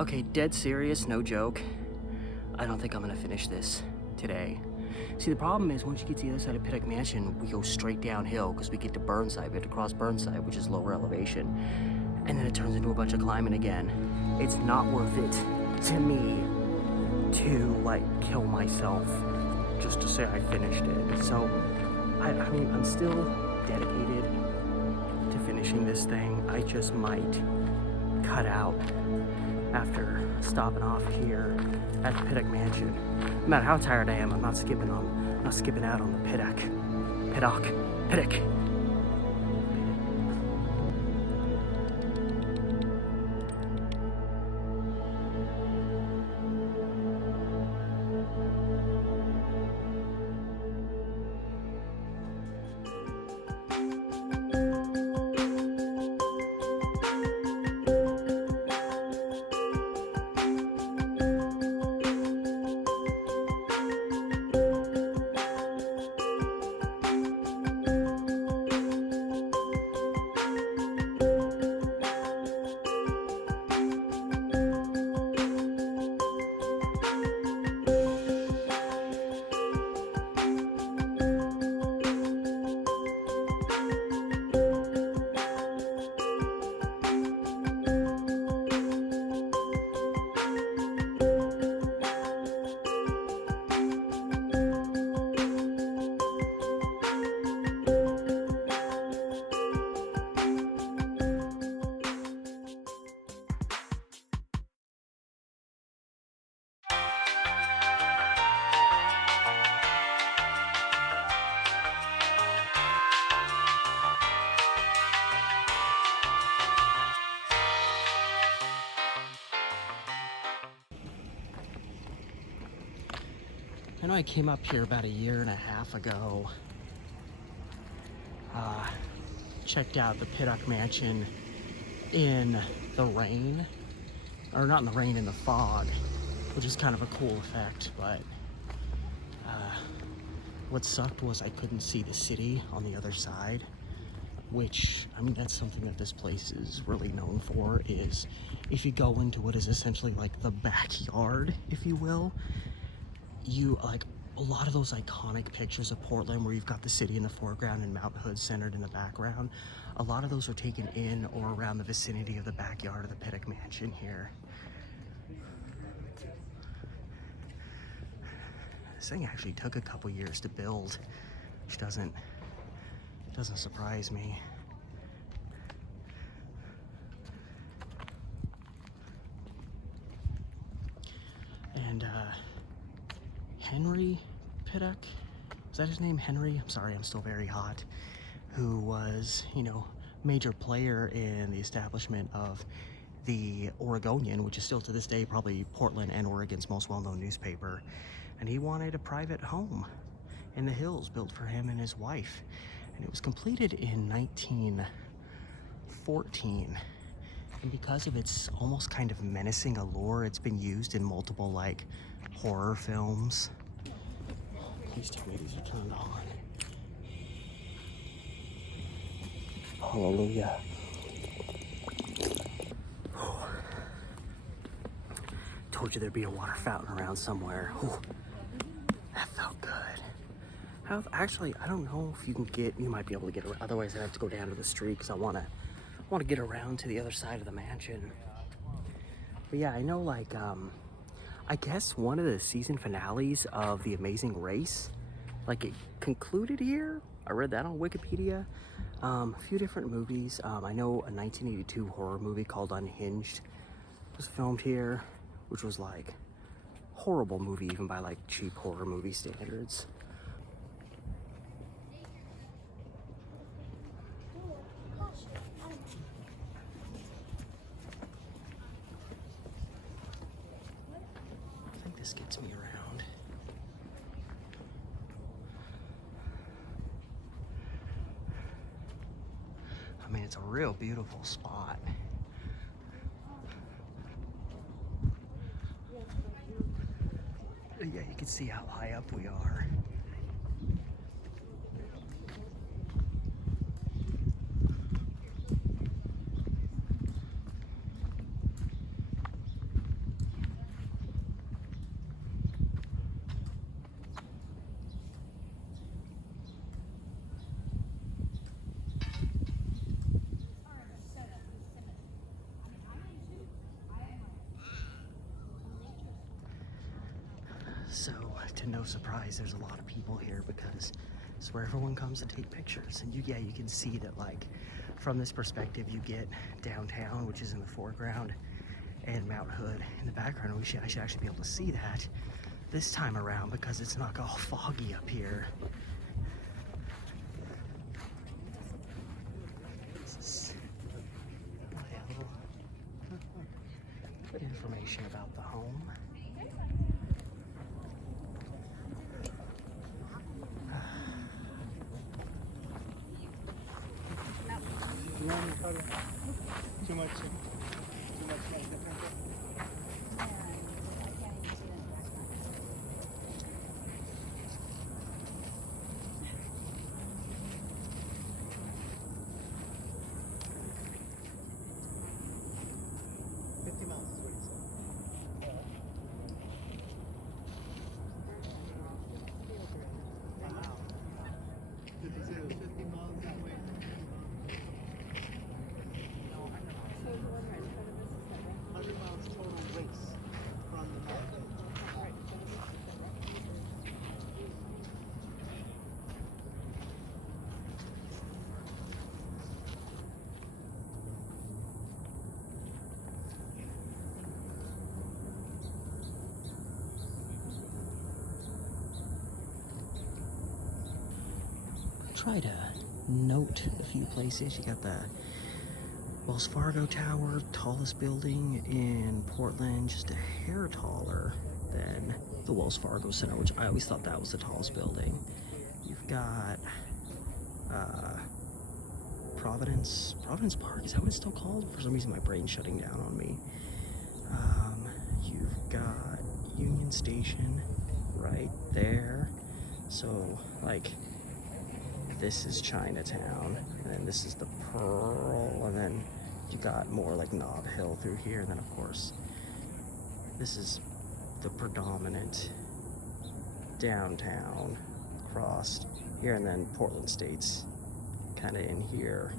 Okay, dead serious, no joke. I don't think I'm gonna finish this today. See, the problem is once you get to the other side of Pittock Mansion, we go straight downhill because we get to Burnside. We have to cross Burnside, which is lower elevation. And then it turns into a bunch of climbing again. It's not worth it to me to, like, kill myself just to say I finished it. So, I mean, I'm still dedicated to finishing this thing. I just might cut out after stopping off here at the Pittock Mansion. No matter how tired I am, I'm not skipping out on the Pittock. I know I came up here about 1.5 years ago, checked out the Pittock Mansion in the rain, or not in the rain, in the fog, which is kind of a cool effect, but what sucked was I couldn't see the city on the other side, which, I mean, that's something that this place is really known for, is if you go into what is essentially like the backyard, if you will, you, like, a lot of those iconic pictures of Portland where you've got the city in the foreground and Mount Hood centered in the background, a lot of those are taken in or around the vicinity of the backyard of the Pittock Mansion here. This thing actually took a couple years to build, which doesn't surprise me. And Henry Pittock, is that his name, Henry? I'm sorry, I'm still very hot. Who was, you know, major player in the establishment of the Oregonian, which is still to this day probably Portland and Oregon's most well-known newspaper. And he wanted a private home in the hills built for him and his wife. And it was completed in 1914. And because of its almost kind of menacing allure, it's been used in multiple, like, horror films. Please tell me these are turned on. Hallelujah. Told you there'd be a water fountain around somewhere. Ooh, that felt good. Actually, I don't know if you can get, you might be able to get around, otherwise I have to go down to the street because I want to get around to the other side of the mansion. But yeah, I know, like, I guess one of the season finales of The Amazing Race, like, it concluded here. I read that on Wikipedia. A few different movies. I know a 1982 horror movie called Unhinged was filmed here, which was, like, horrible movie even by, like, cheap horror movie standards. This gets me around. I mean, it's a real beautiful spot. Yeah, you can see how high up we are. So, to no surprise, there's a lot of people here because it's where everyone comes to take pictures. And you can see that, like, from this perspective, you get downtown, which is in the foreground, and Mount Hood in the background. I should actually be able to see that this time around because it's not all foggy up here. This is a little information about the home. Too much. Try to note a few places. You got the Wells Fargo Tower, tallest building in Portland, just a hair taller than the Wells Fargo Center, which I always thought that was the tallest building. You've got Providence Park, is that what it's still called? For some reason my brain's shutting down on me. You've got Union Station right there. So, like, this is Chinatown, and then this is the Pearl, and then you got more like Nob Hill through here, and then of course this is the predominant downtown crossed here, and then Portland State's kind of in here.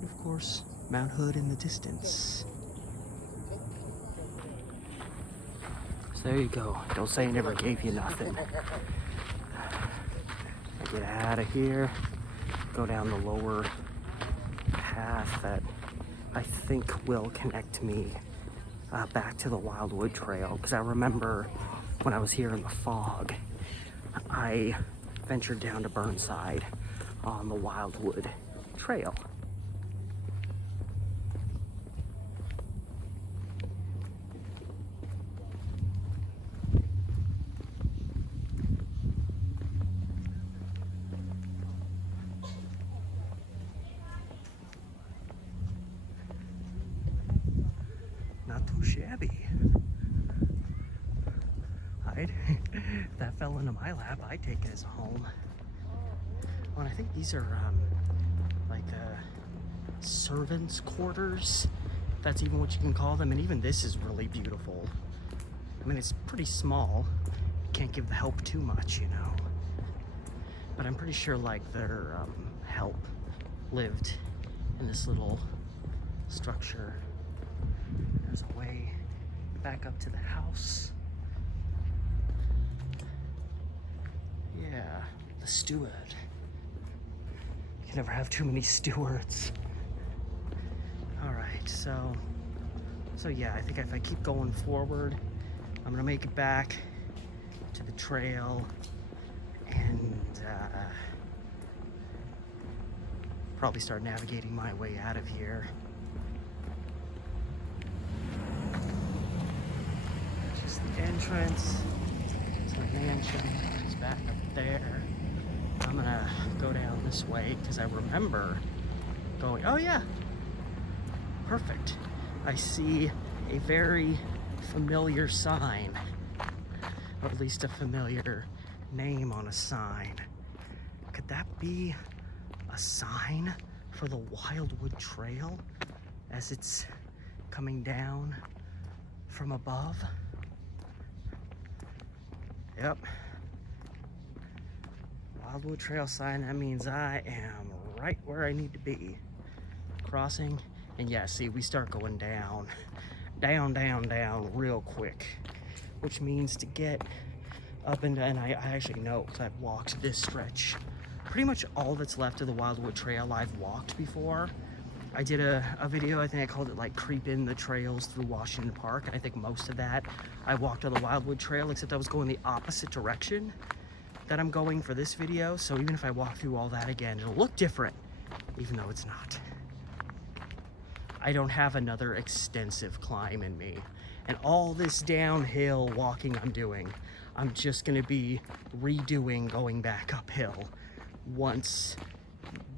And of course, Mount Hood in the distance. There you go. Don't say I never gave you nothing. I get out of here, go down the lower path that I think will connect me back to the Wildwood Trail. Because I remember when I was here in the fog, I ventured down to Burnside on the Wildwood Trail. Not too shabby. If that fell into my lap, I'd take it as a home. Oh, and I think these are like servants' quarters, if that's even what you can call them. And even this is really beautiful. I mean, it's pretty small. Can't give the help too much, you know. But I'm pretty sure like their help lived in this little structure. There's a way back up to the house. Yeah, the steward. You can never have too many stewards. All right, so yeah, I think if I keep going forward, I'm gonna make it back to the trail and probably start navigating my way out of here. Just the entrance to the mansion is back up there. I'm gonna go down this way because I remember going, oh yeah, perfect. I see a very familiar sign, or at least a familiar name on a sign. Could that be a sign for the Wildwood Trail as it's coming down from above? Yep. Wildwood Trail sign, that means I am right where I need to be. Crossing, and yeah, see, we start going down down, down, down real quick, which means to get up and I actually know because I've walked this stretch. Pretty much all that's left of the Wildwood Trail I've walked before. I did a video, I think I called it like creeping the trails through Washington Park, and I think most of that I walked on the Wildwood Trail, except I was going the opposite direction that I'm going for this video. So even if I walk through all that again, it'll look different, even though it's not. I don't have another extensive climb in me. And all this downhill walking I'm doing, I'm just gonna be redoing going back uphill once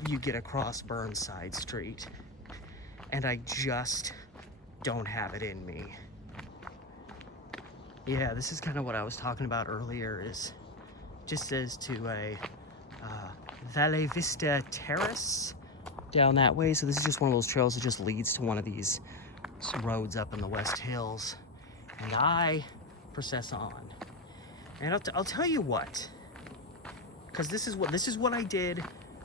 you get across Burnside Street. And I just don't have it in me. Yeah, this is kind of what I was talking about earlier, is just as to a Valley Vista Terrace down that way. So this is just one of those trails that just leads to one of these roads up in the West Hills. And I process on. And I'll tell you what, because this is what I did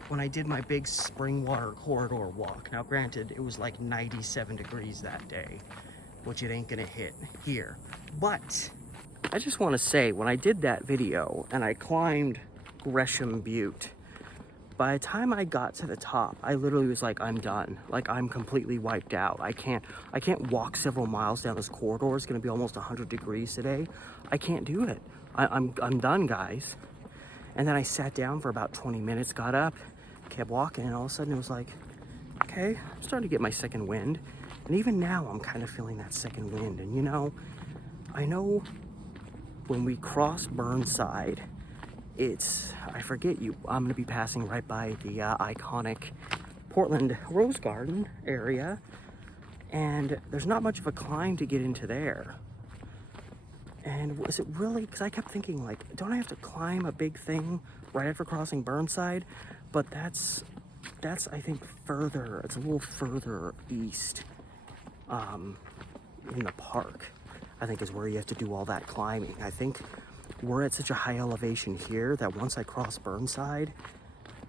when I did my big Springwater corridor walk. Now granted, it was like 97 degrees that day, which it ain't gonna hit here. But I just wanna say, when I did that video and I climbed Gresham Butte, by the time I got to the top, I literally was like, I'm done. Like, I'm completely wiped out. I can't walk several miles down this corridor. It's gonna be almost 100 degrees today. I can't do it. I'm done, guys. And then I sat down for about 20 minutes, got up, kept walking, and all of a sudden it was like, okay, I'm starting to get my second wind. And even now I'm kind of feeling that second wind. And you know, I know when we cross Burnside, I forget I'm gonna be passing right by the iconic Portland Rose Garden area, and there's not much of a climb to get into there. And was it really, because I kept thinking, like, don't I have to climb a big thing right after crossing Burnside? But that's I think further, it's a little further east in the park, I think, is where you have to do all that climbing. I think we're at such a high elevation here that once I cross Burnside,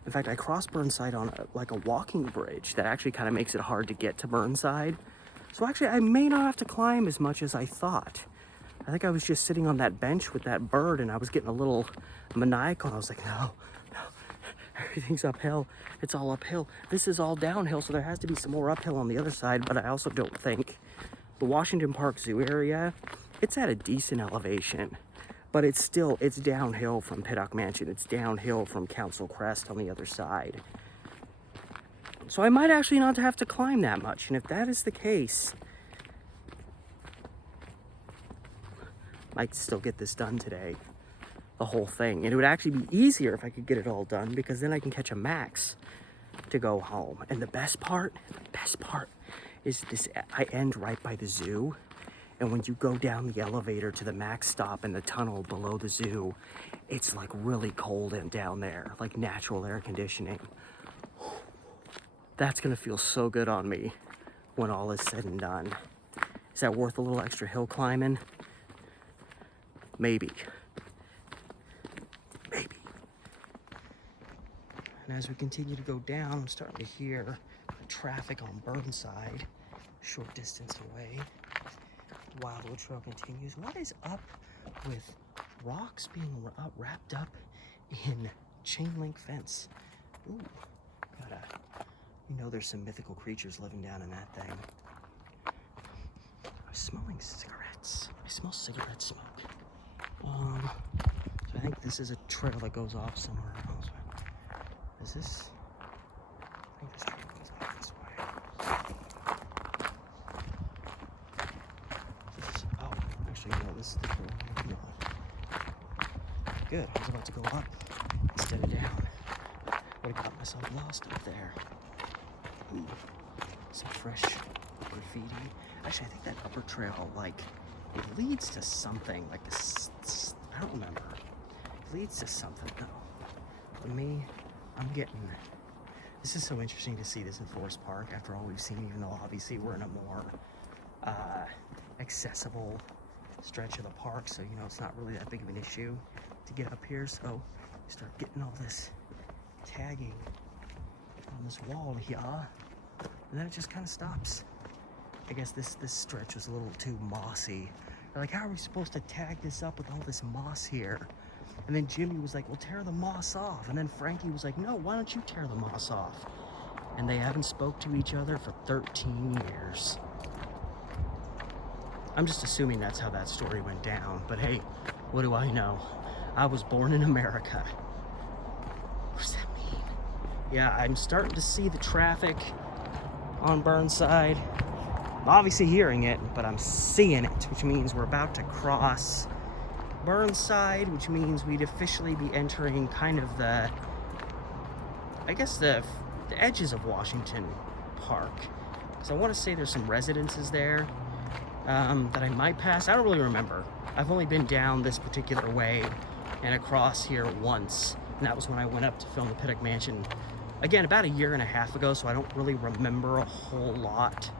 in fact, I crossed Burnside on like a walking bridge that actually kind of makes it hard to get to Burnside. So actually, I may not have to climb as much as I thought. I think I was just sitting on that bench with that bird and I was getting a little maniacal. I was like, no, everything's uphill. It's all uphill. This is all downhill, so there has to be some more uphill on the other side. But I also don't think the Washington Park Zoo area, it's at a decent elevation, but it's downhill from Pittock Mansion. It's downhill from Council Crest on the other side. So I might actually not have to climb that much. And if that is the case, I might still get this done today, the whole thing. And it would actually be easier if I could get it all done, because then I can catch a Max to go home. And the best part is this, I end right by the zoo. And when you go down the elevator to the Max stop in the tunnel below the zoo, it's like really cold and down there, like natural air conditioning. That's gonna feel so good on me when all is said and done. Is that worth a little extra hill climbing? Maybe. And as we continue to go down, I'm starting to hear the traffic on Burnside, short distance away. The Wildwood Trail continues. What is up with rocks being wrapped up in chain link fence? Ooh, you know there's some mythical creatures living down in that thing. I'm smelling cigarettes. I smell cigarette smoke. So I think this is a trail that goes off somewhere else. Is this? I think this trail goes off this way. Actually, no, this is the trail. No. Good, I was about to go up instead of down. Would have got myself lost up there. Ooh, some fresh graffiti. Actually, I think that upper trail, like, it leads to something, like this, I don't remember. It leads to something, though. For me, I'm getting, this is so interesting to see this in Forest Park after all we've seen, even though obviously we're in a more accessible stretch of the park, so you know it's not really that big of an issue to get up here. So you start getting all this tagging on this wall here, and then it just kind of stops. I guess this stretch was a little too mossy. They're like, how are we supposed to tag this up with all this moss here? And then Jimmy was like, well, tear the moss off. And then Frankie was like, no, why don't you tear the moss off? And they haven't spoke to each other for 13 years. I'm just assuming that's how that story went down. But hey, what do I know? I was born in America. What does that mean? Yeah, I'm starting to see the traffic on Burnside. I'm obviously hearing it, but I'm seeing it, which means we're about to cross Burnside, which means we'd officially be entering kind of the, I guess the edges of Washington Park. Because I want to say there's some residences there that I might pass. I don't really remember. I've only been down this particular way and across here once, and that was when I went up to film the Pittock Mansion, again, about a year and a half ago, so I don't really remember a whole lot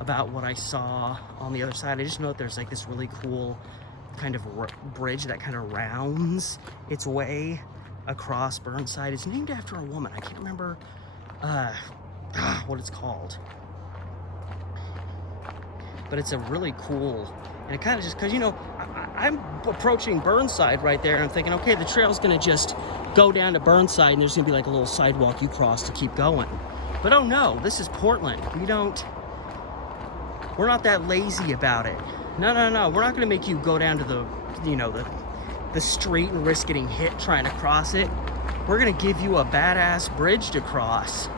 about what I saw on the other side. I just know that there's like this really cool kind of bridge that kind of rounds its way across Burnside. It's named after a woman. I can't remember what it's called. But it's a really cool, and it kind of just, because, you know, I'm approaching Burnside right there, and I'm thinking, okay, the trail's gonna just go down to Burnside, and there's gonna be like a little sidewalk you cross to keep going. But oh no, this is Portland. We're not that lazy about it. No, we're not gonna make you go down to the, you know, the street and risk getting hit trying to cross it. We're gonna give you a badass bridge to cross.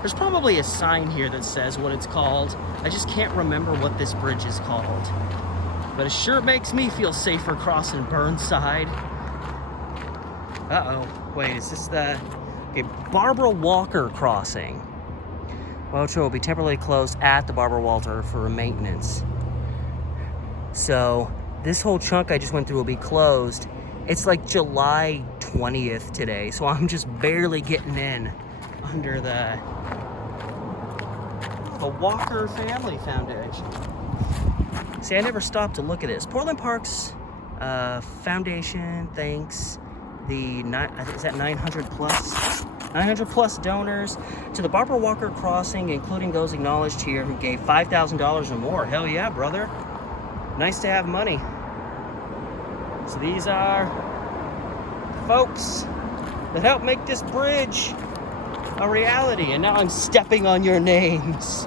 There's probably a sign here that says what it's called. I just can't remember what this bridge is called. But it sure makes me feel safer crossing Burnside. Uh-oh, wait, is this the Barbara Walker crossing? Wildwood Trail will be temporarily closed at the Barbara Walker for maintenance. So this whole chunk I just went through will be closed. It's like July 20th today, so I'm just barely getting in under the Walker Family Foundation. See, I never stopped to look at this. Portland Parks Foundation thanks the, is that 900 plus donors to the Barbara Walker crossing, including those acknowledged here who gave $5,000 or more. Hell yeah, brother. Nice to have money. So these are folks that helped make this bridge a reality, and now I'm stepping on your names.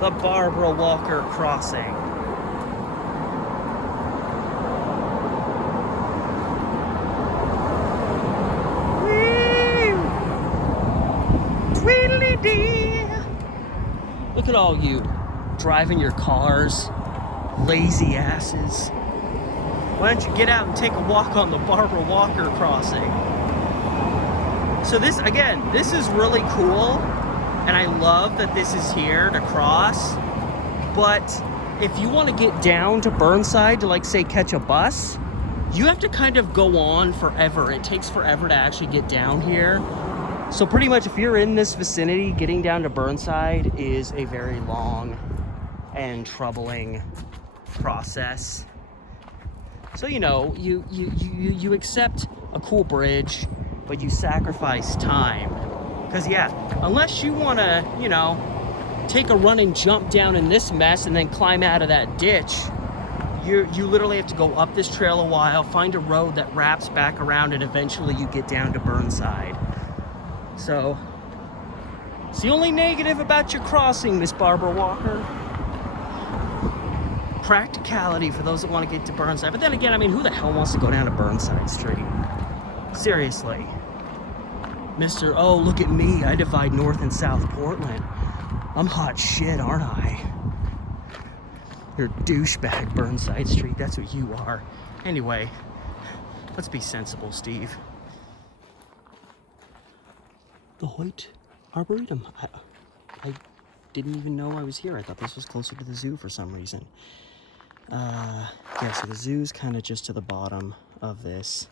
The Barbara Walker crossing. Woo! Tweedly-dee! Look at all you driving your cars, lazy asses. Why don't you get out and take a walk on the Barbara Walker crossing? So this, again, this is really cool, and I love that this is here to cross, but if you want to get down to Burnside to, like, say, catch a bus, you have to kind of go on forever. It takes forever to actually get down here. So pretty much if you're in this vicinity, getting down to Burnside is a very long and troubling process. So, you know, you accept a cool bridge, but you sacrifice time. Because, yeah, unless you want to, you know, take a running jump down in this mess and then climb out of that ditch, you literally have to go up this trail a while, find a road that wraps back around, and eventually you get down to Burnside. So, it's the only negative about your crossing, Miss Barbara Walker. Practicality for those that want to get to Burnside. But then again, I mean, who the hell wants to go down to Burnside Street? Seriously. Mr. Oh, look at me. I divide North and South Portland. I'm hot shit, aren't I? You're douchebag, Burnside Street. That's what you are. Anyway, let's be sensible, Steve. The Hoyt Arboretum. I didn't even know I was here. I thought this was closer to the zoo for some reason. Yeah, so the zoo's kind of just to the bottom of this.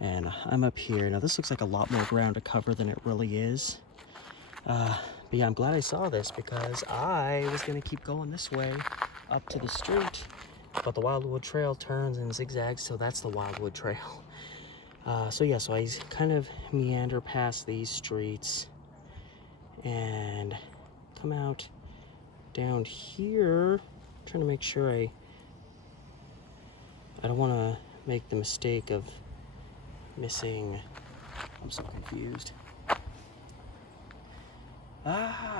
And I'm up here. Now, this looks like a lot more ground to cover than it really is. But yeah, I'm glad I saw this because I was going to keep going this way up to the street. But the Wildwood Trail turns and zigzags, so that's the Wildwood Trail. So yeah, so I kind of meander past these streets and come out down here. I'm trying to make sure I don't want to make the mistake of missing. I'm so confused.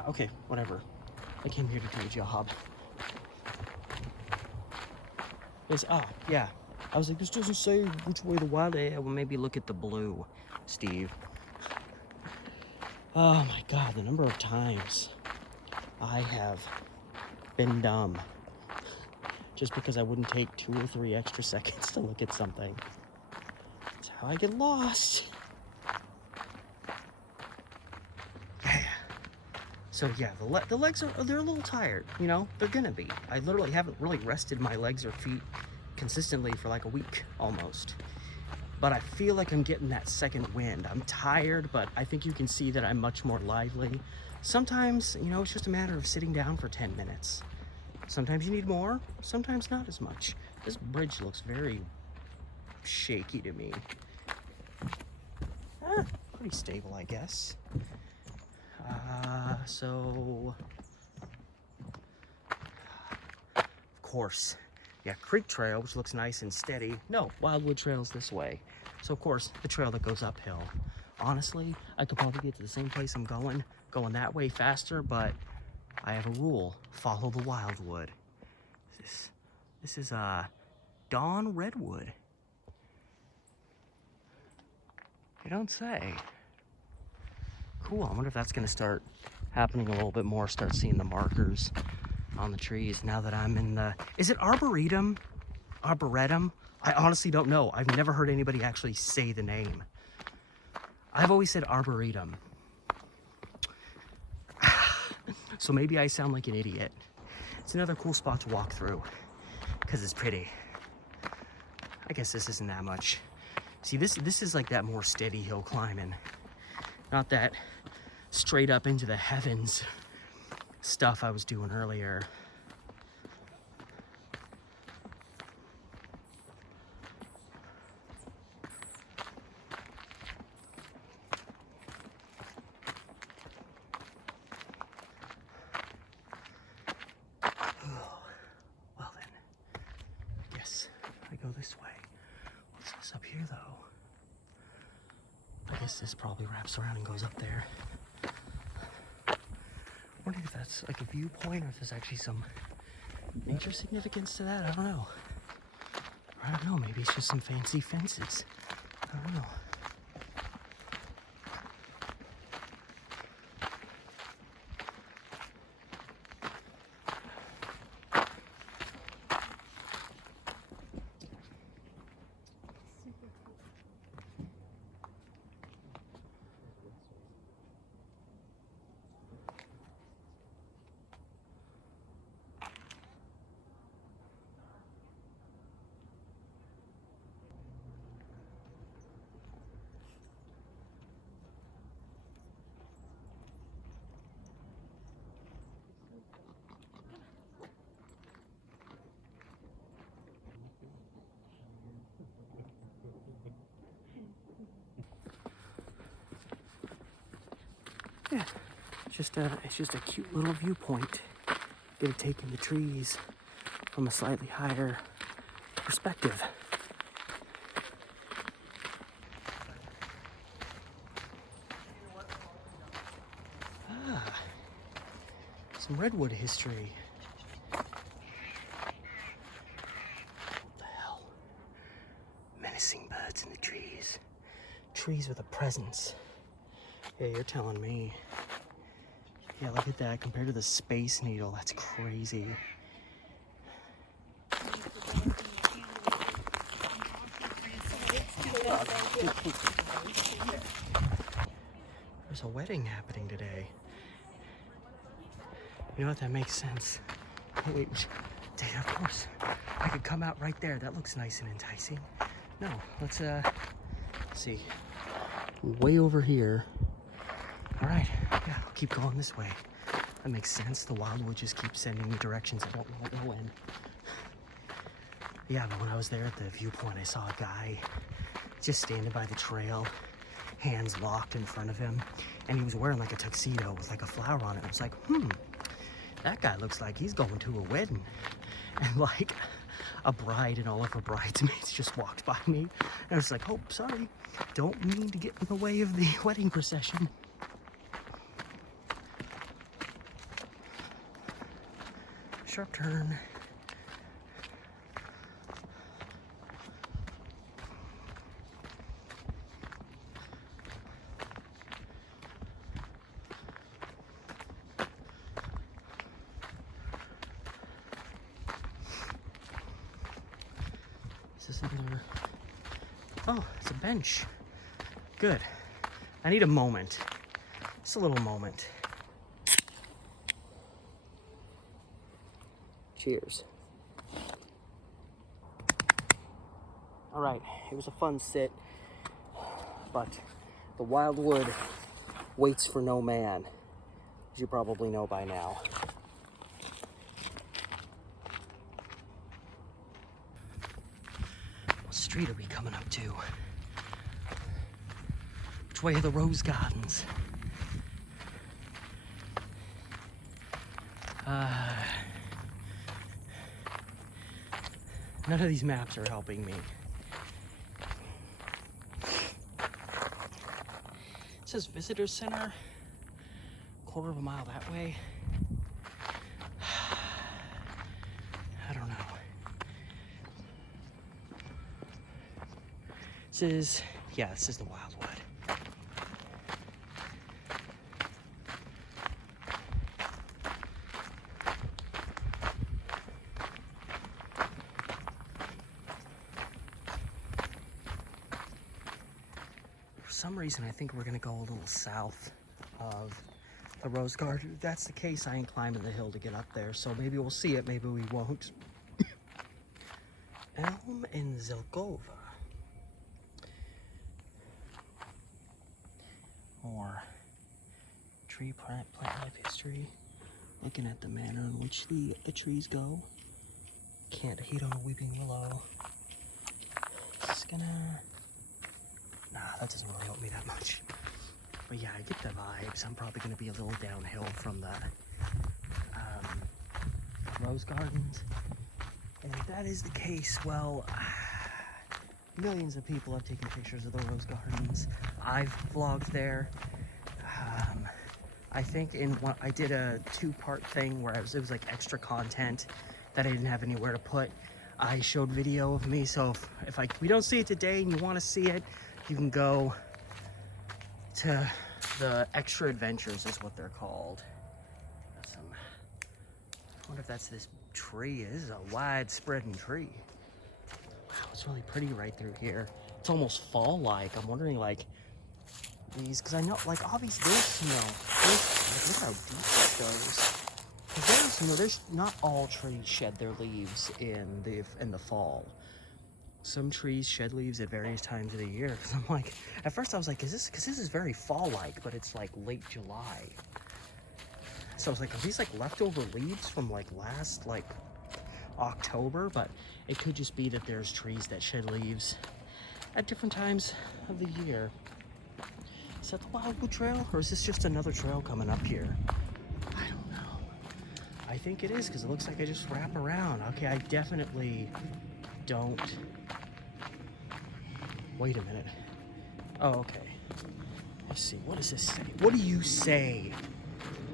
Okay, whatever. I came here to do a job. Yeah. I was like, this doesn't say which way the wild. Well, maybe look at the blue, Steve. Oh my God, the number of times I have been dumb just because I wouldn't take 2 or 3 extra seconds to look at something. That's how I get lost. So yeah, the legs they're a little tired, you know? They're gonna be. I literally haven't really rested my legs or feet consistently for like a week almost. But I feel like I'm getting that second wind. I'm tired, but I think you can see that I'm much more lively. Sometimes, you know, it's just a matter of sitting down for 10 minutes. Sometimes you need more, sometimes not as much. This bridge looks very shaky to me. Pretty stable, I guess. So, of course, yeah, Creek Trail, which looks nice and steady. No, Wildwood Trail's this way. So, of course, the trail that goes uphill. Honestly, I could probably get to the same place I'm going that way faster, but I have a rule: follow the Wildwood. This is Dawn Redwood. You don't say. Cool. I wonder if that's going to start happening a little bit more. Start seeing the markers on the trees now that I'm in the. Is it Arboretum? Arboretum? I honestly don't know. I've never heard anybody actually say the name. I've always said Arboretum. So maybe I sound like an idiot. It's another cool spot to walk through because it's pretty. I guess this isn't that much. See, this is like that more steady hill climbing. Not that straight up into the heavens stuff I was doing earlier. Well then, yes, I go this way. What's this up here though? I guess this probably wraps around and goes up there. I'm wondering if that's like a viewpoint or if there's actually some nature significance to that. I don't know. Maybe it's just some fancy fences. I don't know. Yeah, it's just a cute little viewpoint. Get to take in the trees from a slightly higher perspective. Some redwood history. What the hell? Menacing birds in the trees. Trees with a presence. Yeah, you're telling me. Yeah, look at that. Compared to the Space Needle, that's crazy. There's a wedding happening today. You know what? That makes sense. Oh, wait, Dana, of course. I could come out right there. That looks nice and enticing. No, let's see. Way over here. All right, yeah, I'll keep going this way. That makes sense. The Wildwood just keeps sending me directions I don't know when. Yeah, but when I was there at the viewpoint, I saw a guy just standing by the trail, hands locked in front of him, and he was wearing like a tuxedo with like a flower on it. I was like, That guy looks like he's going to a wedding. And like a bride and all of her bridesmaids just walked by me. And I was like, oh, sorry. Don't mean to get in the way of the wedding procession. Sharp turn. Is this another? Oh, it's a bench. Good. I need a moment. Just a little moment. Cheers. All right, it was a fun sit, but the Wildwood waits for no man, as you probably know by now. What street are we coming up to? Which way are the rose gardens? None of these maps are helping me. It says visitor center, quarter of a mile that way. I don't know. This is the Wildwood. For some reason, I think we're gonna go a little south of the rose garden. If that's the case, I ain't climbing the hill to get up there, so maybe we'll see it, maybe we won't. Elm and Zelkova. More tree plant life history. Looking at the manner in which the trees go. Can't hate on a weeping willow. Just gonna... Nah, that doesn't really help me that much. But yeah, I get the vibes. I'm probably gonna be a little downhill from the rose gardens. And if that is the case, well, millions of people have taken pictures of the rose gardens. I've vlogged there. I think I did a two-part thing where it was like extra content that I didn't have anywhere to put. I showed video of me, so if we don't see it today and you want to see it, you can go to the extra adventures is what they're called. I wonder if that's this tree. This is a wide-spreading tree. Wow, it's really pretty right through here. It's almost fall-like. I'm wondering, like, these, because I know, like, obviously there's, you know, look how deep it goes. Because there's, you know, there's not all trees shed their leaves in the fall. Some trees shed leaves at various times of the year. Because I'm like, at first I was like, because this is very fall-like, but it's like late July. So I was like, are these like leftover leaves from like last like October? But it could just be that there's trees that shed leaves at different times of the year. Is that the Wildwood Trail, or is this just another trail coming up here? I don't know. I think it is, because it looks like I just wrap around. Okay, I definitely don't. Wait a minute. Oh, okay. Let's see. What does this say? What do you say?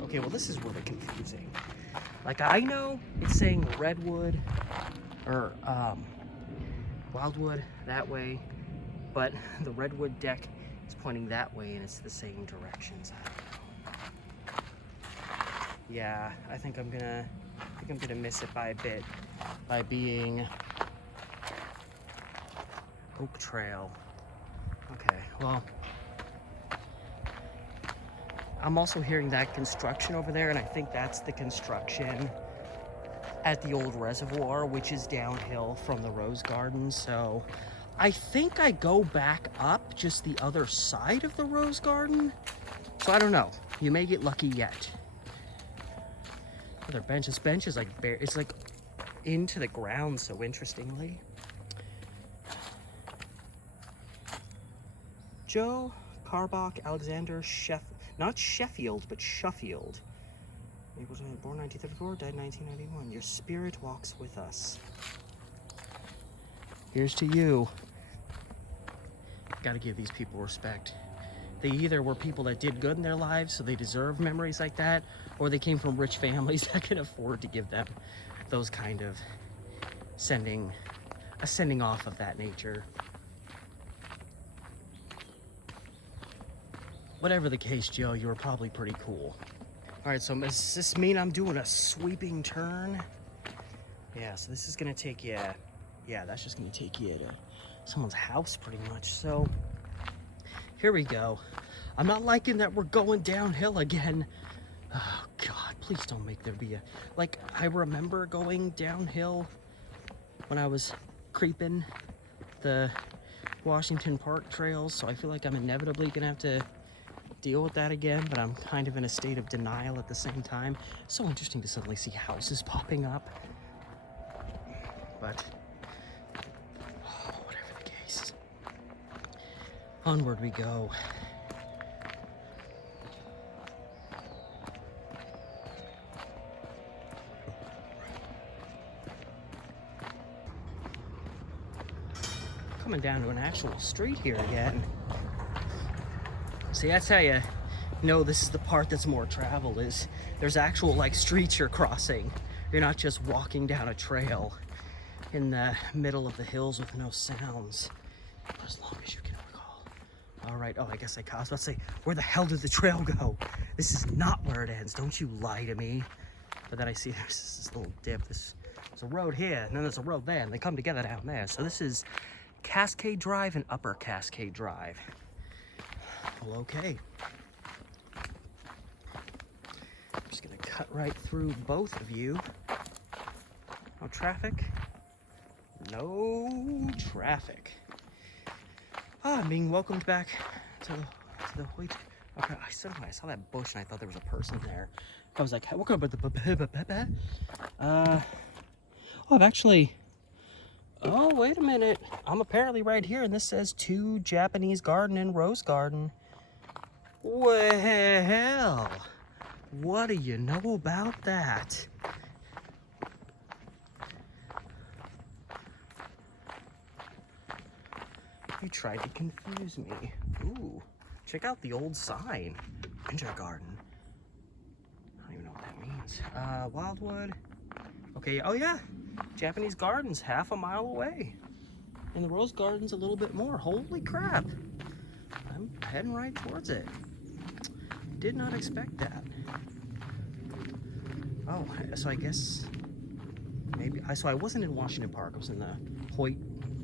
Okay, well, this is really confusing. Like, I know it's saying redwood or wildwood that way, but the redwood deck is pointing that way and it's the same directions. I don't know. Yeah, I think I'm gonna miss it by a bit by being Oak Trail. Okay, well, I'm also hearing that construction over there, and I think that's the construction at the old reservoir, which is downhill from the rose garden. So I think I go back up just the other side of the rose garden. So I don't know. You may get lucky yet. Other benches. Bench is like bare. It's like into the ground. So interestingly, Joe Carbach, Alexander not Sheffield, but Sheffield. Born 1934, died 1991. Your spirit walks with us. Here's to you. Gotta give these people respect. They either were people that did good in their lives, so they deserve memories like that, or they came from rich families that could afford to give them those kind of sending off of that nature. Whatever the case, Joe, you were probably pretty cool. All right, so does this mean I'm doing a sweeping turn? Yeah, so this is gonna take you, yeah, that's just gonna take you to someone's house pretty much. So here we go. I'm not liking that we're going downhill again. Oh God, please don't make there be a, like, I remember going downhill when I was creeping the Washington Park trails, so I feel like I'm inevitably gonna have to deal with that again, but I'm kind of in a state of denial at the same time. So interesting to suddenly see houses popping up. But whatever the case, onward we go. Coming down to an actual street here again. See, that's how you know this is the part that's more travel, is there's actual like streets you're crossing. You're not just walking down a trail in the middle of the hills with no sounds for as long as you can recall. All right, oh, I guess I was about to say, where the hell did the trail go? This is not where it ends, don't you lie to me. But then I see there's this little dip, there's a road here, and then there's a road there, and they come together down there. So this is Cascade Drive and Upper Cascade Drive. Well, okay. I'm just gonna cut right through both of you. No traffic. No traffic. I'm being welcomed back to the Hoyt. Okay, I saw that bush and I thought there was a person there. I was like, hey, welcome to the I've actually. Oh, wait a minute. I'm apparently right here, and this says to Japanese Garden and Rose Garden. Well, what do you know about that? You tried to confuse me. Ooh, check out the old sign. Winter Garden. I don't even know what that means. Wildwood. Okay, oh yeah. Japanese Garden's half a mile away. And the Rose Garden's a little bit more. Holy crap. I'm heading right towards it. Did not expect that. Oh, so I guess maybe, so I wasn't in Washington Park. I was in the Hoyt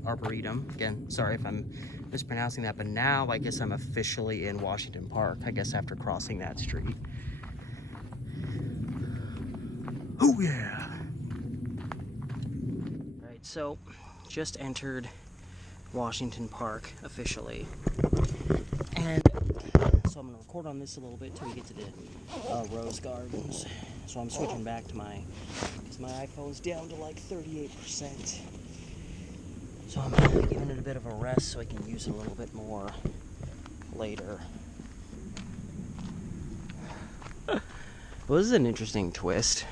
Arboretum. Again, sorry if I'm mispronouncing that, but now I guess I'm officially in Washington Park, I guess after crossing that street. Oh yeah. So, just entered Washington Park officially, and so I'm going to record on this a little bit till we get to the Rose Gardens. So I'm switching back to because my iPhone's down to like 38%. So I'm giving it a bit of a rest so I can use it a little bit more later. Well, this is an interesting twist.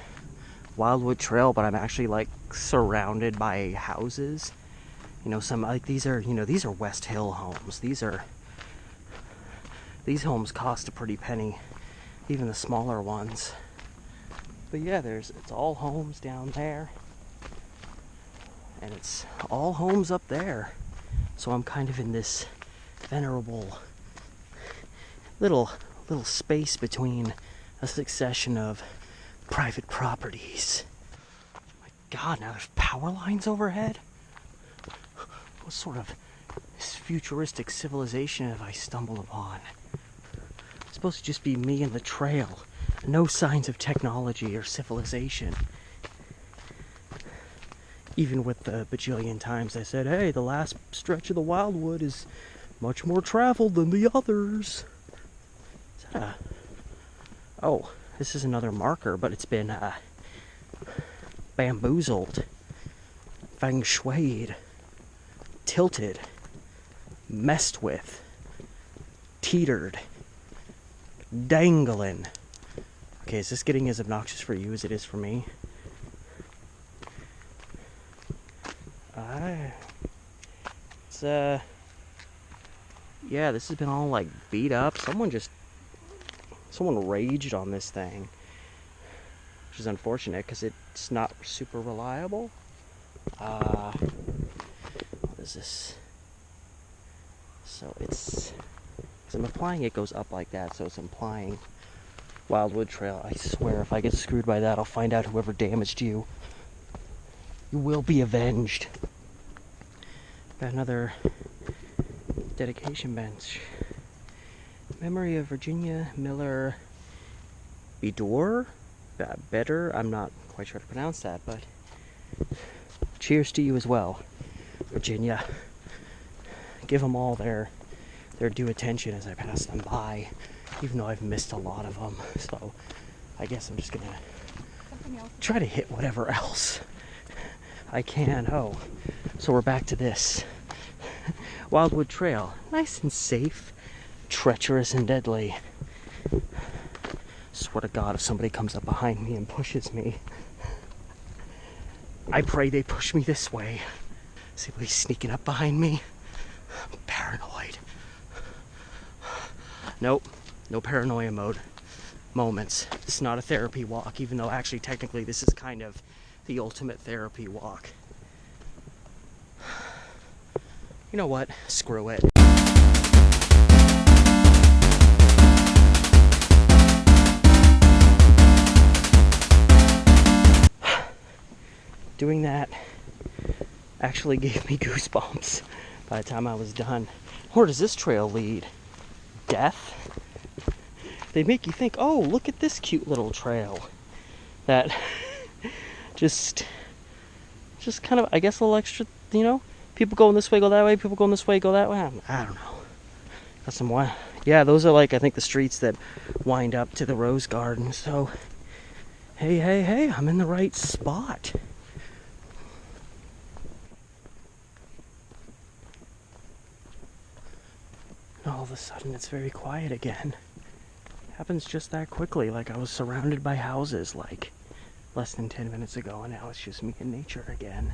Wildwood Trail, but I'm actually like surrounded by houses. You know, some like these are West Hill homes. These homes cost a pretty penny, even the smaller ones. But yeah, it's all homes down there, and it's all homes up there. So I'm kind of in this venerable little space between a succession of private properties. My God, now there's power lines overhead? What sort of futuristic civilization have I stumbled upon? It's supposed to just be me and the trail. No signs of technology or civilization. Even with the bajillion times I said, hey, the last stretch of the Wildwood is much more traveled than the others. Is that a... Oh. This is another marker, but it's been bamboozled, feng shuied, tilted, messed with, teetered, dangling, Okay, is this getting as obnoxious for you as it is for me? It's yeah, this has been all like beat up. Someone raged on this thing, which is unfortunate because it's not super reliable. What is this? So it's, as I'm applying, it goes up like that, so it's implying Wildwood Trail. I swear, if I get screwed by that, I'll find out whoever damaged you. You will be avenged. Got another dedication bench. Memory of Virginia Miller Bedore? Better? I'm not quite sure how to pronounce that, but cheers to you as well, Virginia. Give them all their due attention as I pass them by, even though I've missed a lot of them. So I guess I'm just gonna try to hit whatever else I can. Oh, so we're back to this. Wildwood Trail. Nice and safe. Treacherous and deadly. Swear to God, if somebody comes up behind me and pushes me, I pray they push me this way. See if he's sneaking up behind me. I'm paranoid. Nope. No paranoia mode moments. It's not a therapy walk, even though actually technically this is kind of the ultimate therapy walk. You know what? Screw it. Doing that actually gave me goosebumps by the time I was done. Where does this trail lead? Death? They make you think, oh, look at this cute little trail. That just kind of, I guess, a little extra, you know? People going this way, go that way. People going this way, go that way. I don't know. Got some, yeah, those are like, I think, the streets that wind up to the Rose Garden. So, hey, I'm in the right spot. All of a sudden, it's very quiet again. Happens just that quickly. Like I was surrounded by houses like less than 10 minutes ago, and now it's just me and nature again.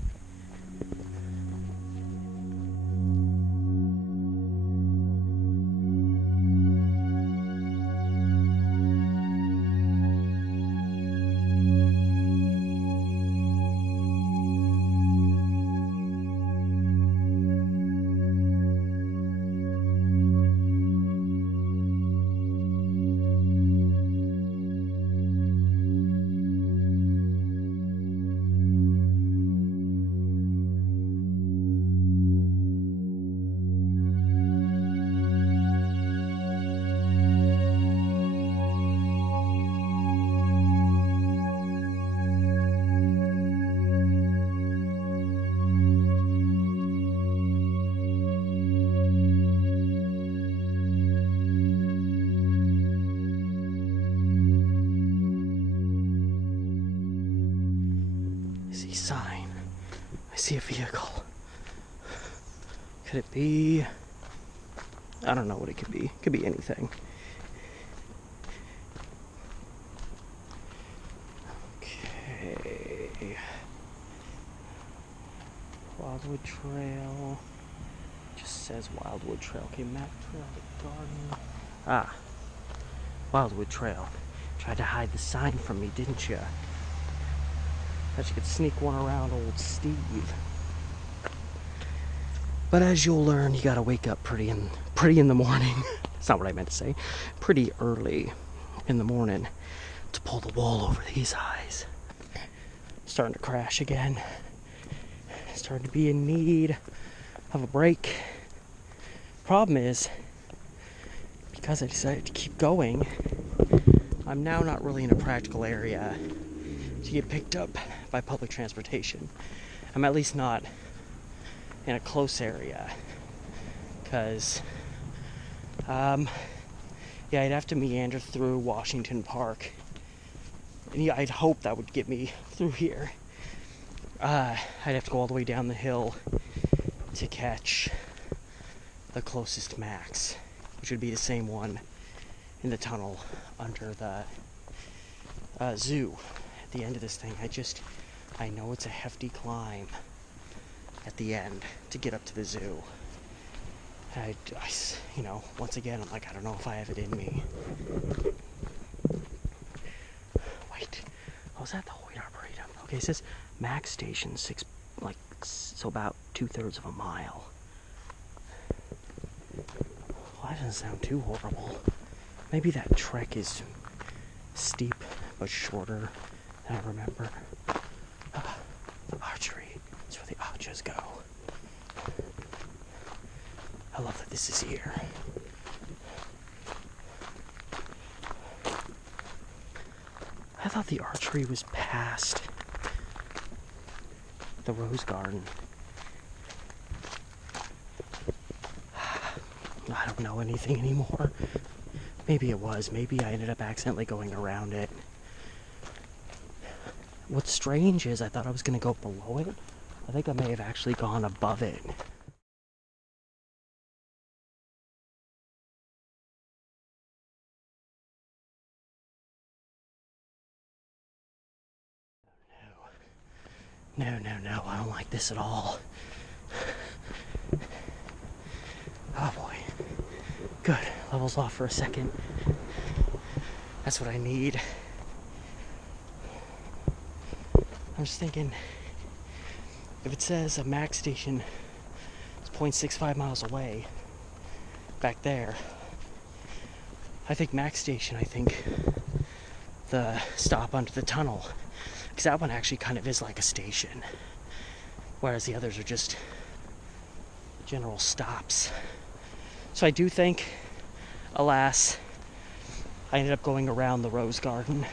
I see a sign. I see a vehicle. Could it be? I don't know what it could be. It could be anything. Okay. Wildwood Trail. Just says Wildwood Trail. Okay, map trail, the garden. Ah. Wildwood Trail. Tried to hide the sign from me, didn't you? Thought you could sneak one around old Steve. But as you'll learn, you gotta wake up pretty in the morning. That's not what I meant to say. Pretty early in the morning to pull the wool over these eyes. Starting to crash again. Starting to be in need of a break. Problem is, because I decided to keep going, I'm now not really in a practical area to get picked up by public transportation. I'm at least not in a close area, because yeah, I'd have to meander through Washington Park, and yeah, I'd hope that would get me through here. I'd have to go all the way down the hill to catch the closest Max, which would be the same one in the tunnel under the zoo at the end of this thing. I know it's a hefty climb at the end to get up to the zoo. You know, once again, I'm like, I don't know if I have it in me. Wait, was that the Hoyt Arboretum? Okay, it says max station so about 2/3 of a mile. Well, that doesn't sound too horrible. Maybe that trek is steep but shorter than I remember. Archery. That's where the archers go. I love that this is here. I thought the archery was past the rose garden. I don't know anything anymore. Maybe it was. Maybe I ended up accidentally going around it. What's strange is I thought I was going to go below it. I think I may have actually gone above it. No, I don't like this at all. Oh boy. Good. Levels off for a second. That's what I need. I'm just thinking, if it says a max station is 0.65 miles away, back there, I think max station, the stop under the tunnel, because that one actually kind of is like a station, whereas the others are just general stops. So I do think, alas, I ended up going around the rose garden.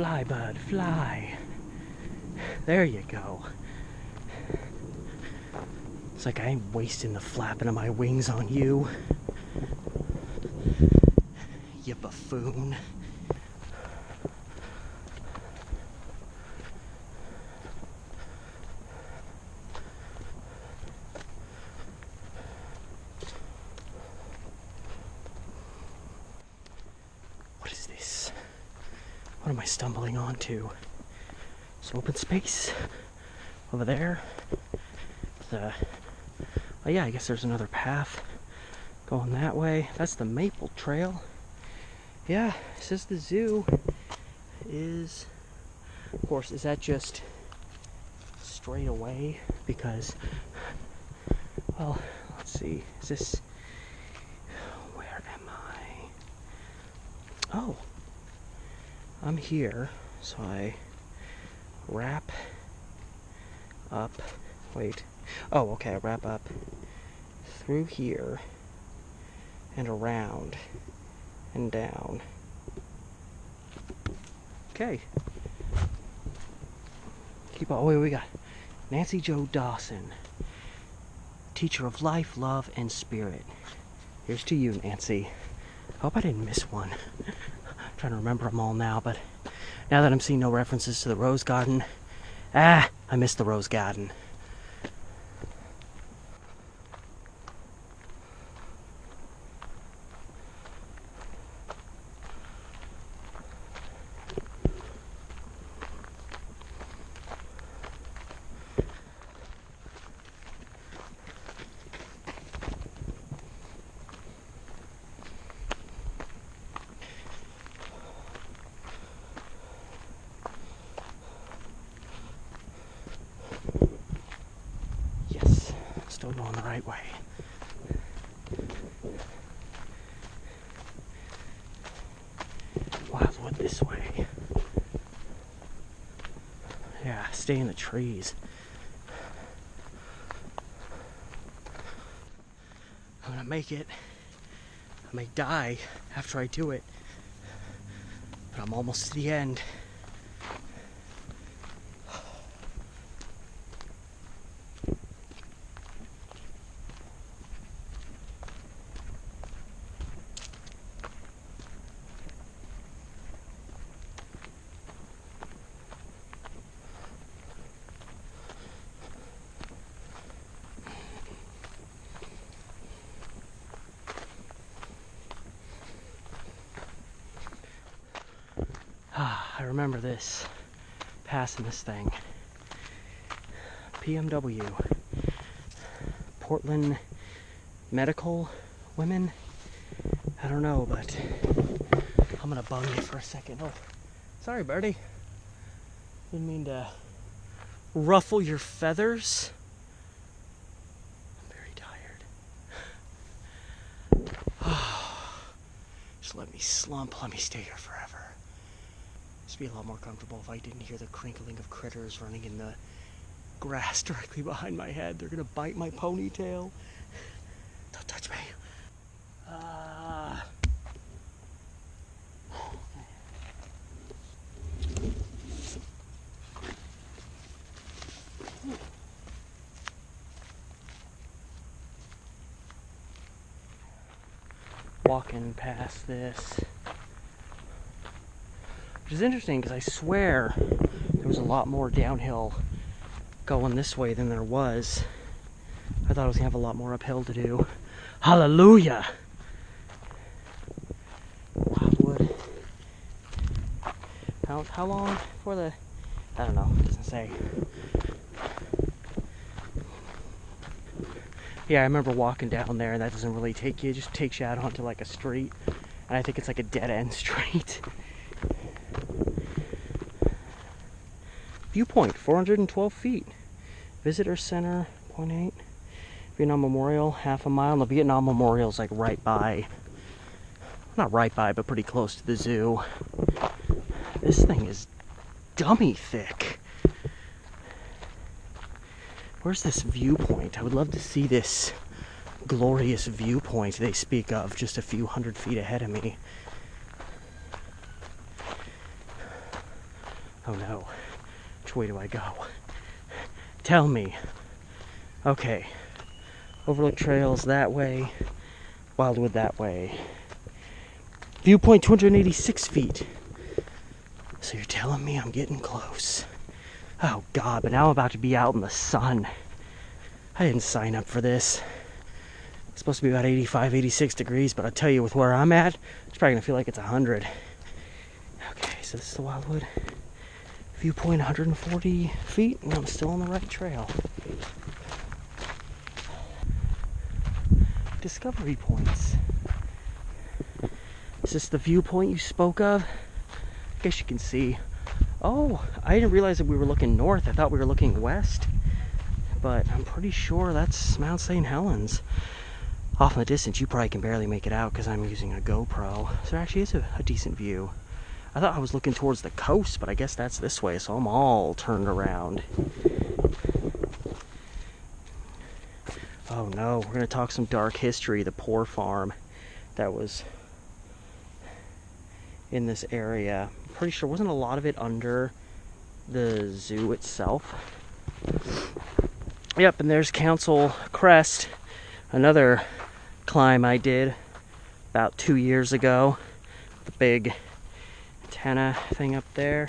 Fly, bud, fly. There you go. It's like I ain't wasting the flapping of my wings on you. You buffoon. What is this? What am I stumbling onto? It's open space over there. Oh yeah, I guess there's another path going that way. That's the Maple Trail. Yeah, it says the zoo is, of course, is that just straight away? Because, well, let's see, is this, where am I? Oh, I'm here, so I wrap up, wait, oh, okay, I wrap up through here and around and down. Okay. Keep on, oh wait, we got Nancy Jo Dawson, teacher of life, love, and spirit. Here's to you, Nancy. I hope I didn't miss one. I'm trying to remember them all now, but now that I'm seeing no references to the rose garden, I missed the rose garden. Still going the right way. Wildwood this way. Yeah, stay in the trees. I'm gonna make it. I may die after I do it, but I'm almost to the end. I remember this, passing this thing. PMW, Portland Medical Women. I don't know, but I'm gonna bung you for a second. Oh, sorry, birdie. Didn't mean to ruffle your feathers. I'm very tired. Just let me slump. Let me stay here forever. It'd be a lot more comfortable if I didn't hear the crinkling of critters running in the grass directly behind my head. They're gonna bite my ponytail. Don't touch me. Walking past this. Which is interesting because I swear there was a lot more downhill going this way than there was. I thought I was gonna have a lot more uphill to do. Hallelujah! Wildwood. How long for the... I don't know, it doesn't say. Yeah, I remember walking down there and that doesn't really take you, it just takes you out onto like a street. And I think it's like a dead-end street. Viewpoint, 412 feet. Visitor Center, 0.8. Vietnam Memorial, half a mile. The Vietnam Memorial is like right by, not right by, but pretty close to the zoo. This thing is dummy thick. Where's this viewpoint? I would love to see this glorious viewpoint they speak of just a few hundred feet ahead of me. Oh no. Which way do I go? Tell me. Okay. Overlook Trails that way. Wildwood that way. Viewpoint 286 feet. So you're telling me I'm getting close. Oh God, but now I'm about to be out in the sun. I didn't sign up for this. It's supposed to be about 85, 86 degrees, but I'll tell you with where I'm at, it's probably gonna feel like it's 100. Okay, so this is the Wildwood. Viewpoint 140 feet, and I'm still on the right trail. Discovery points. Is this the viewpoint you spoke of? I guess you can see. Oh, I didn't realize that we were looking north. I thought we were looking west. But I'm pretty sure that's Mount St. Helens. Off in the distance, you probably can barely make it out because I'm using a GoPro. So there actually is a decent view. I thought I was looking towards the coast, but I guess that's this way, so I'm all turned around. Oh no, we're gonna talk some dark history. The poor farm that was in this area. I'm pretty sure wasn't a lot of it under the zoo itself. Yep, and there's Council Crest, another climb I did about 2 years ago. The big antenna thing up there.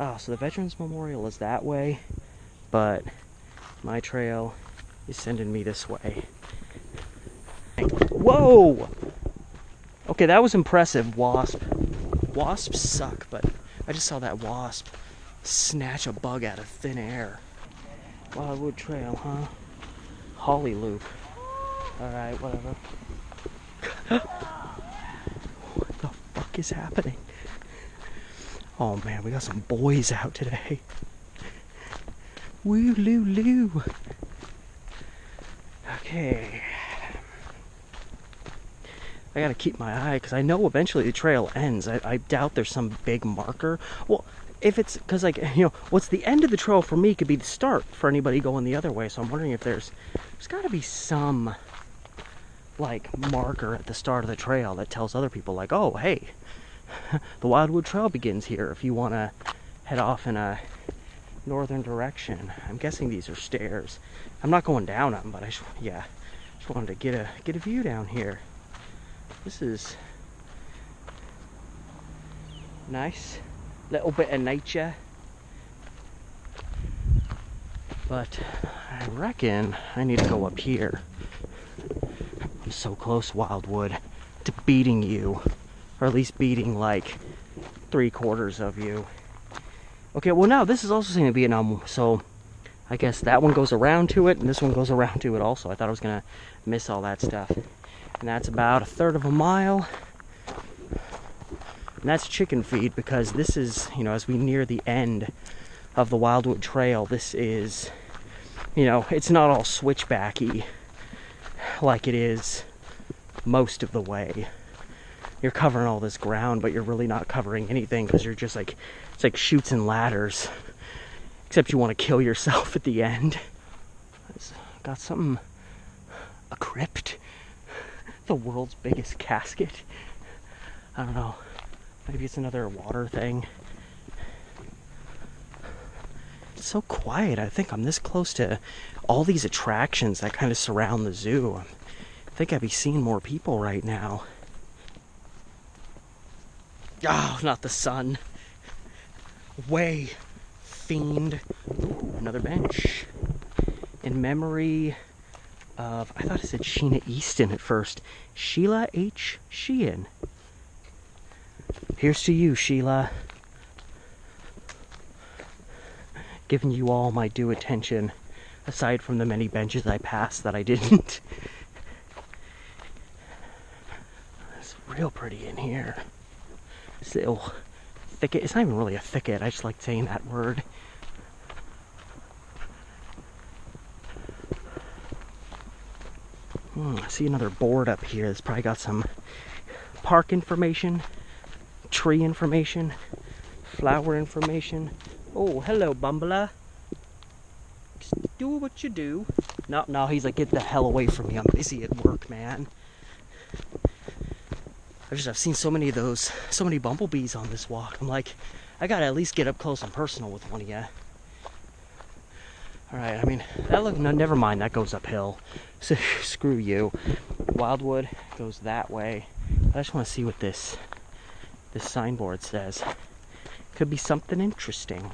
Oh, so the Veterans Memorial is that way, but my trail is sending me this way. Whoa! Okay, that was impressive, wasp. Wasps suck, but I just saw that wasp snatch a bug out of thin air. Wildwood Trail, huh? Holly Loop. Alright, whatever. What the fuck is happening? Oh man, we got some boys out today. Woo loo loo. Okay. I gotta keep my eye, because I know eventually the trail ends. I doubt there's some big marker. Well, if it's, because like, you know, what's the end of the trail for me could be the start for anybody going the other way. So I'm wondering if there's gotta be some, like, marker at the start of the trail that tells other people, like, oh, hey, the Wildwood Trail begins here if you want to head off in a northern direction. I'm guessing these are stairs. I'm not going down them, but I just wanted to get a view down here. This is nice, little bit of nature, but I reckon I need to go up here. I'm so close, Wildwood, to beating you, or at least beating like 3/4 of you. Okay, well now this is also saying Vietnam, so I guess that one goes around to it, and this one goes around to it also. I thought I was gonna miss all that stuff. And that's about 1/3 of a mile. And that's chicken feed, because this is, you know, as we near the end of the Wildwood Trail, this is, you know, it's not all switchbacky like it is most of the way. You're covering all this ground, but you're really not covering anything, because you're just like, it's like chutes and ladders. Except you want to kill yourself at the end. It's got something, a crypt. The world's biggest casket. I don't know. Maybe it's another water thing. It's so quiet. I think I'm this close to all these attractions that kind of surround the zoo. I think I'd be seeing more people right now. Oh, not the sun. Way, fiend. Ooh, another bench. In memory of, I thought it said Sheena Easton at first. Sheila H. Sheehan. Here's to you, Sheila. Giving you all my due attention, aside from the many benches I passed that I didn't. It's real pretty in here. This little thicket. It's not even really a thicket. I just like saying that word. I see another board up here that's probably got some park information, tree information, flower information. Oh, hello, Bumbler. Just do what you do. No, he's like, get the hell away from me. I'm busy at work, man. I've seen so many of those, so many bumblebees on this walk. I'm like, I gotta at least get up close and personal with one of you. Alright, I mean, that look, no, never mind, that goes uphill. So, screw you. Wildwood goes that way. I just want to see what this signboard says. Could be something interesting.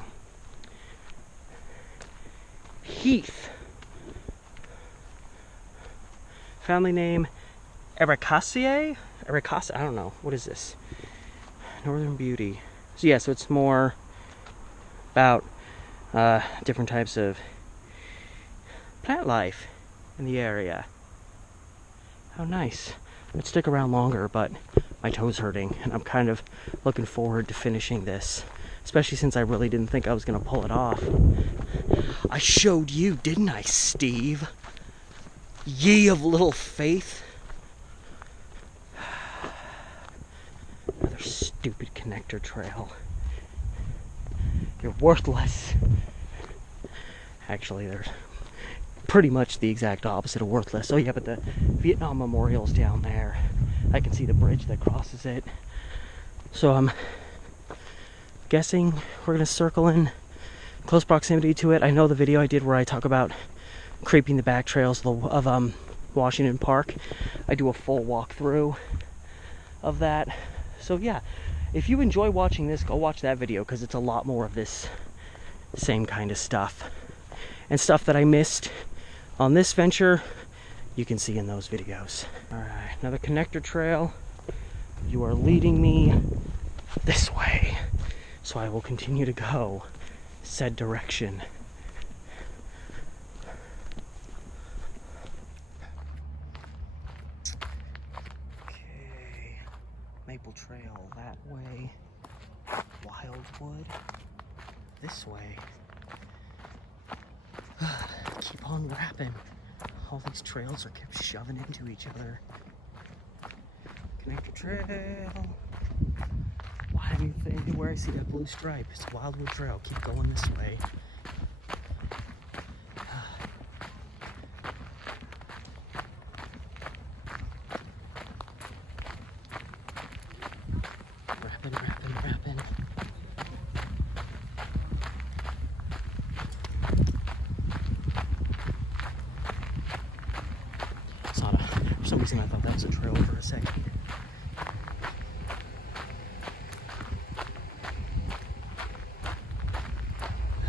Heath. Family name, Ericaceae? Ericaceae, I don't know. What is this? Northern Beauty. So yeah, so it's more about different types of plant life in the area. How nice. I'd stick around longer, but my toes hurting, and I'm kind of looking forward to finishing this, especially since I really didn't think I was going to pull it off. I showed you, didn't I, Steve? Ye of little faith. Another stupid connector trail. You're worthless. Actually, there's pretty much the exact opposite of worthless. Oh yeah, but the Vietnam Memorial's down there. I can see the bridge that crosses it. So I'm guessing we're gonna circle in close proximity to it. I know the video I did where I talk about creeping the back trails of Washington Park. I do a full walkthrough of that. So yeah, if you enjoy watching this, go watch that video, because it's a lot more of this same kind of stuff. And stuff that I missed on this venture, you can see in those videos. Alright, another connector trail. You are leading me this way, so I will continue to go said direction. Okay, Maple Trail that way, Wildwood this way. Keep on wrapping. All these trails are kept shoving into each other. Connector Trail. Why do you think where I see that blue stripe? It's Wildwood Trail. Keep going this way. Wrapping. It's not a, for some reason I thought that was a trail for a second.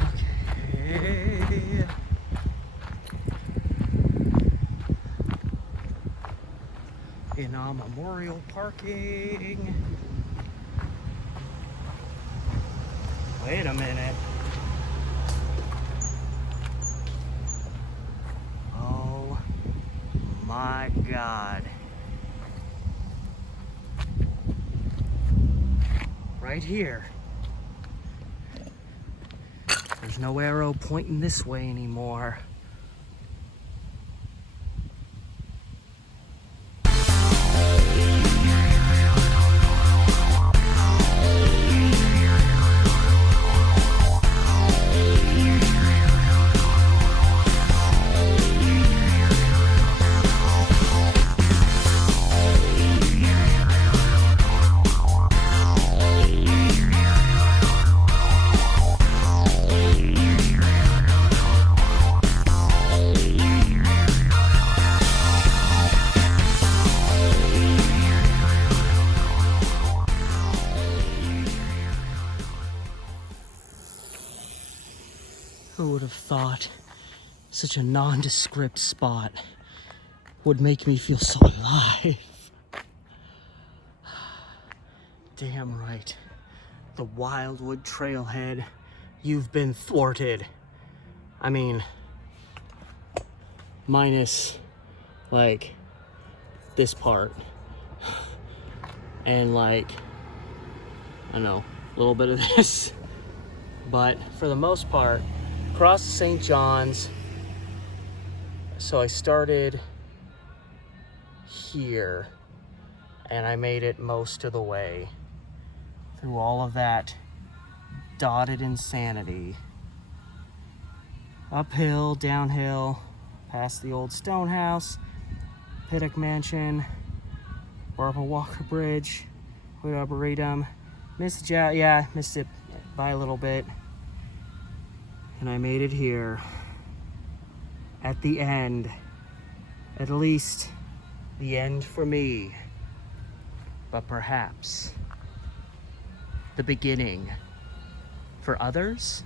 Okay. In our memorial parking. Wait a minute. Oh my God. Right here. There's no arrow pointing this way anymore. Who would have thought such a nondescript spot would make me feel so alive? Damn right. The Wildwood Trailhead, you've been thwarted. I mean, minus, like, this part. And, like, I don't know, a little bit of this. But for the most part, across St. John's, so I started here and I made it most of the way through all of that dotted insanity. Uphill, downhill, past the old stone house, Pittock Mansion, Barbara Walker Bridge, Hoyt Arboretum. Missed it by a little bit. And I made it here at the end, at least the end for me, but perhaps the beginning for others.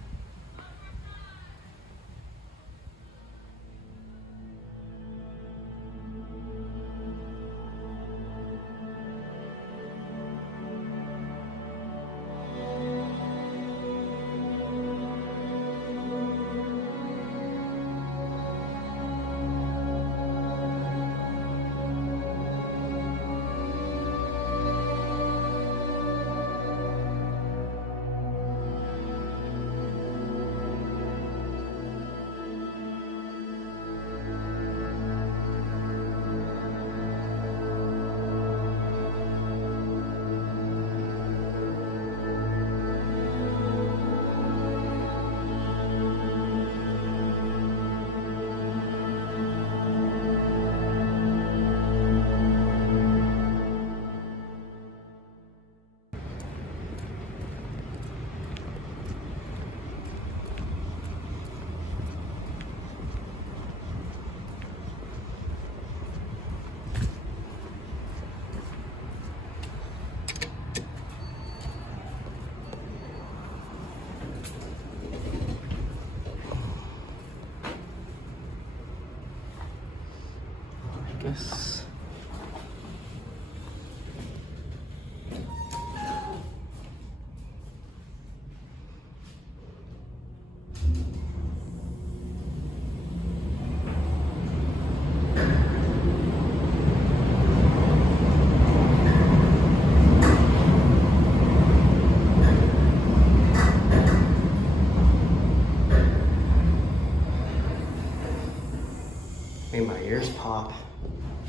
ears pop.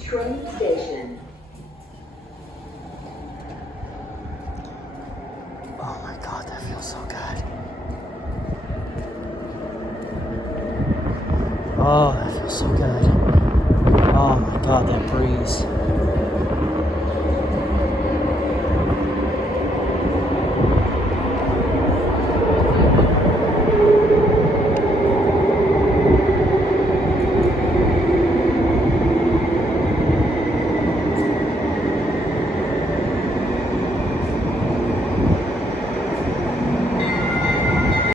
Train station. Oh my God, that feels so good. Oh, that feels so good. Oh my God, that breeze.